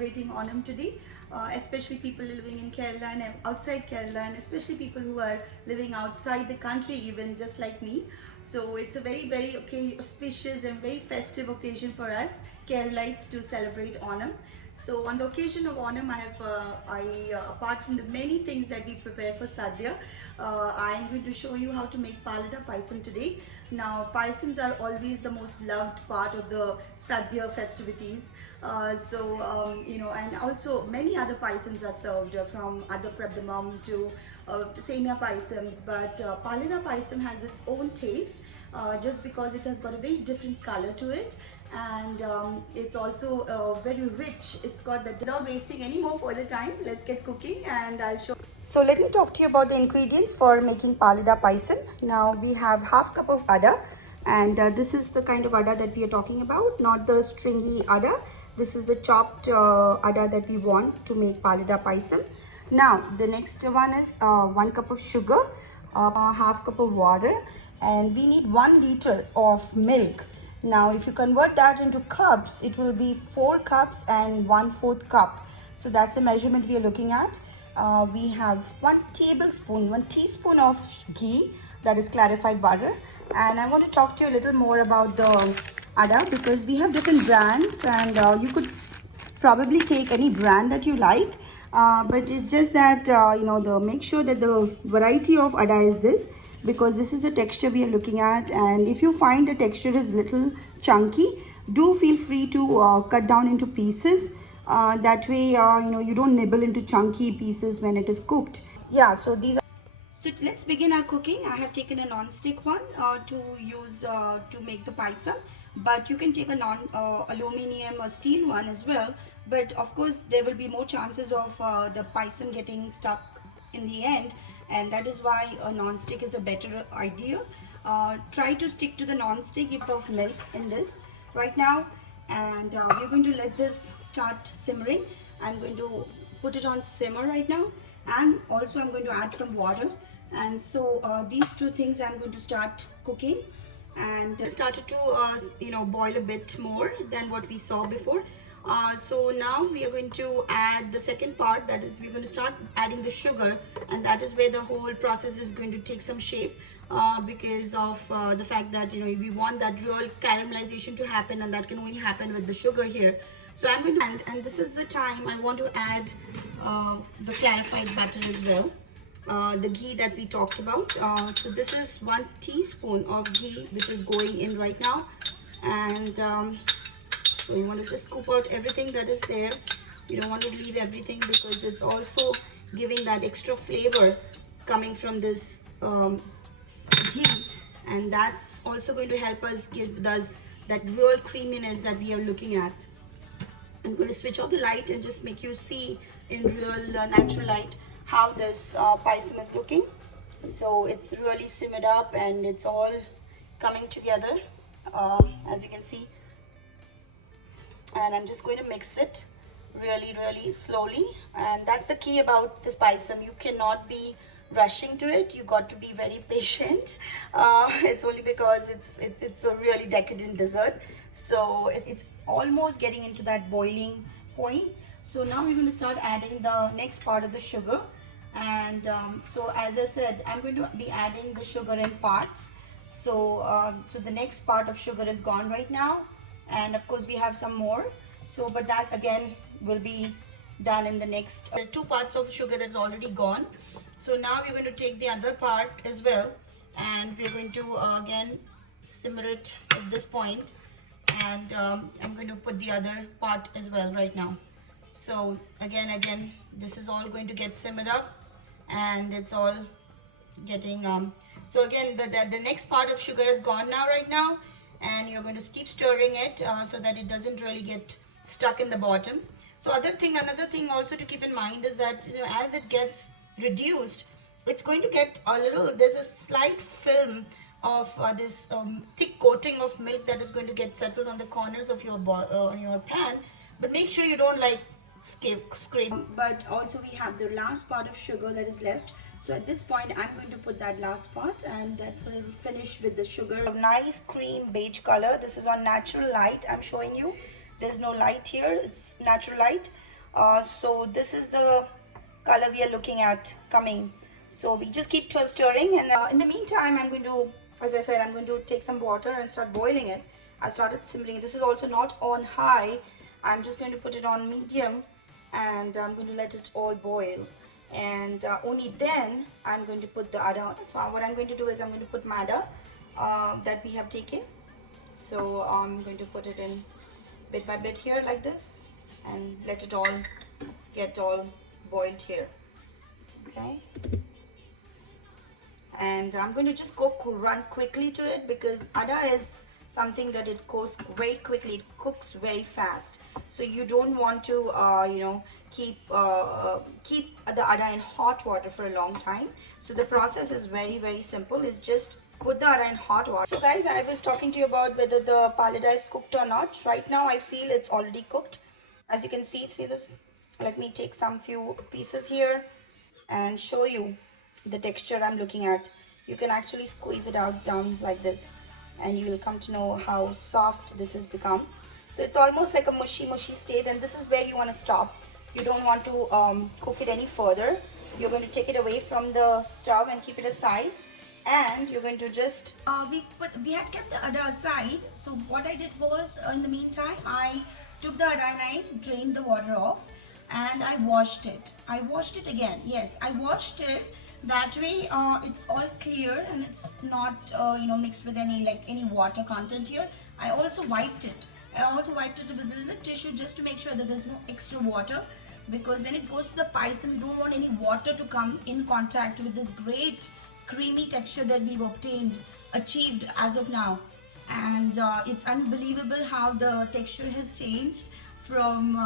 celebrating Onam today, especially people living in Kerala and outside Kerala, and especially people who are living outside the country even, just like me. So it's a very, very auspicious and very festive occasion for us Keralites to celebrate Onam. So on the occasion of Onam, apart from the many things that we prepare for Sadhya, I am going to show you how to make Palada Payasam today. Now, Payasams are always the most loved part of the Sadhya festivities. And also many other Payasams are served from Adha Prabdhamam to Semia Payasams, but Palada Payasam has its own taste just because it has got a very different color to it, and it's also very rich. It's got that. Without wasting any more further time, let's get cooking and I'll show. So let me talk to you about the ingredients for making Palada Payasam. Now we have half cup of ada, and this is the kind of ada that we are talking about, not the stringy ada. This is the chopped ada that we want to make Palada Payasam. Now the next one is 1 cup of sugar, half cup of water, and we need 1 liter of milk. Now if you convert that into cups, it will be 4 cups and 1/4 cup. So that's the measurement we are looking at. We have 1 teaspoon of ghee, that is clarified butter. And I want to talk to you a little more about the ada, because we have different brands, and you could probably take any brand that you like, but it's just that make sure that the variety of ada is this, because this is the texture we are looking at. And if you find the texture is little chunky, do feel free to cut down into pieces. That way you don't nibble into chunky pieces when it is cooked. Yeah, so let's begin our cooking. I have taken a non-stick one to use to make the paisa, but you can take a non-aluminium or steel one as well. But of course there will be more chances of the paisa getting stuck in the end, and that is why a non-stick is a better idea. Try to stick to the non-stick. Give of milk in this right now, and we're going to let this start simmering. I'm going to put it on simmer right now, and also I'm going to add some water. And so these two things I'm going to start cooking, and it started to boil a bit more than what we saw before. So now we are going to add the second part, that is we're going to start adding the sugar, and that is where the whole process is going to take some shape, because of the fact that we want that real caramelization to happen, and that can only happen with the sugar here. So I'm going to and this is the time I want to add the clarified butter as well, the ghee that we talked about. So this is 1 teaspoon of ghee which is going in right now, and so you want to just scoop out everything that is there. You don't want to leave everything, because it's also giving that extra flavor coming from this ghee, and that's also going to help us give us that real creaminess that we are looking at. I'm going to switch off the light and just make you see in real natural light how this paisam is looking. So it's really simmered up and it's all coming together, as you can see. And I'm just going to mix it really slowly, and that's the key about this paisam. You cannot be rushing to it. You got to be very patient. It's only because it's a really decadent dessert. So it's almost getting into that boiling point. So now we're going to start adding the next part of the sugar, and so as I said, I'm going to be adding the sugar in parts. So so the next part of sugar is gone right now, and of course we have some more, so but that again will be done in the next 2 parts of sugar that's already gone. So now we're going to take the other part as well, and we're going to again simmer it at this point, and I'm going to put the other part as well right now. So again this is all going to get simmered up, and it's all getting so again the next part of sugar is gone now right now, and you're going to keep stirring it so that it doesn't really get stuck in the bottom. So another thing also to keep in mind is that as it gets reduced, it's going to get a little, there's a slight film of this thick coating of milk that is going to get settled on the corners of your pan, but make sure you don't scrape. But also we have the last part of sugar that is left. So at this point I'm going to put that last part, and that will finish with the sugar. Nice cream beige color. This is on natural light I'm showing you. There's no light here, it's natural light. So this is the color we are looking at coming. So we just keep stirring, and in the meantime I'm going to, as I said, I'm going to take some water and start boiling it. I started simmering. This is also not on high. I'm just going to put it on medium, and I'm going to let it all boil, and only then I'm going to put the ada. So what I'm going to do is I'm going to put mada that we have taken. So I'm going to put it in bit by bit here like this, and let it all get all boiled here. Okay, and I'm going to just run quickly to it, because ada is something that it goes very quickly, it cooks very fast. So you don't want to keep the ada in hot water for a long time. So the process is very simple. It's just put the ada in hot water. So guys, I was talking to you about whether the palada is cooked or not. Right now I feel it's already cooked. As you can see this. Let me take some few pieces here and show you the texture I'm looking at. You can actually squeeze it out down like this, and you will come to know how soft this has become. So it's almost like a mushy state, and this is where you want to stop. You don't want to cook it any further. You're going to take it away from the stove and keep it aside, and you're going to just we had kept the ada aside. So what I did was, in the meantime, I took the ada and I drained the water off, and I washed it. I washed it again. Yes, I washed it. That way it's all clear and it's not mixed with any water content here. I also wiped it. With a little tissue, just to make sure that there's no extra water, because when it goes to the payasam, you don't want any water to come in contact with this great creamy texture that we've achieved as of now. And it's unbelievable how the texture has changed from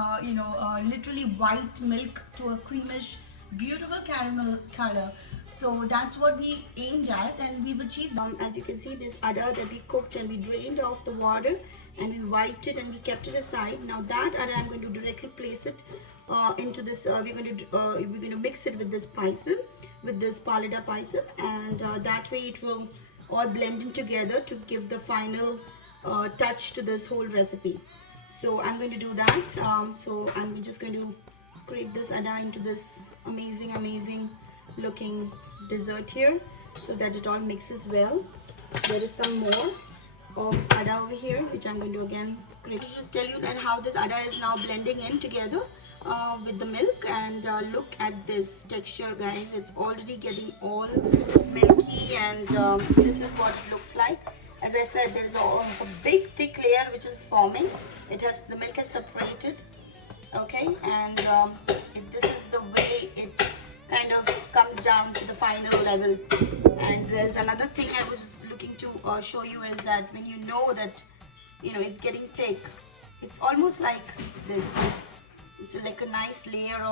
literally white milk to a creamish, beautiful caramel color. So that's what we aimed at, and we've achieved. As you can see, this ada that we cooked and we drained off the water, and we wiped it and we kept it aside. Now that ada, I'm going to directly place it into this. We're going to mix it with this payasam, with this palada payasam, and that way it will all blend in together to give the final touch to this whole recipe. So I'm going to do that. So I'm just going to scrape this ada into this amazing looking dessert here, so that it all mixes well. There is some more of ada over here, which I'm going to again scrape. To just tell you that how this ada is now blending in together with the milk, and look at this texture, guys. It's already getting all milky, and this is what it looks like. As I said, there is a big thick layer which is forming. The milk has separated, okay, and this is the way it kind of comes down to the final level. And there's another thing I was looking to show you, is that when you know that it's getting thick, it's almost like this. It's like a nice layer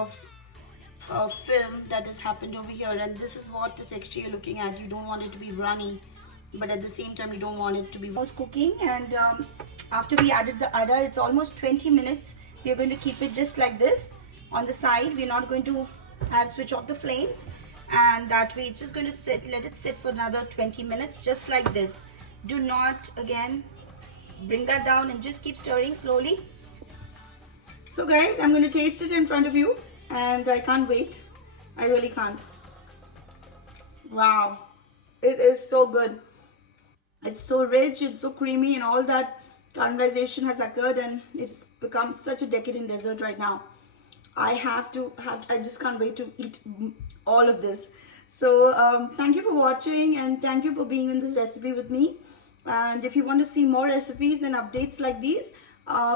of film that has happened over here, and this is what the texture you're looking at. You don't want it to be runny, but at the same time you don't want it to be cooking. And after we added the ada, it's almost 20 minutes. We're going to keep it just like this on the side. We're not going to switch off the flames, and that way it's just going to let it sit for another 20 minutes just like this. Do not again bring that down, and just keep stirring slowly. So guys, I'm going to taste it in front of you, and I can't wait. I really can't. Wow, it is so good. It's so rich, it's so creamy, and all that caramelization has occurred, and it's become such a decadent dessert right now. I just can't wait to eat all of this. So thank you for watching, and thank you for being in this recipe with me. And if you want to see more recipes and updates like these,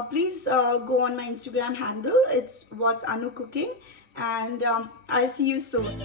please go on my Instagram handle. It's What's Anu Cooking, and I'll see you soon.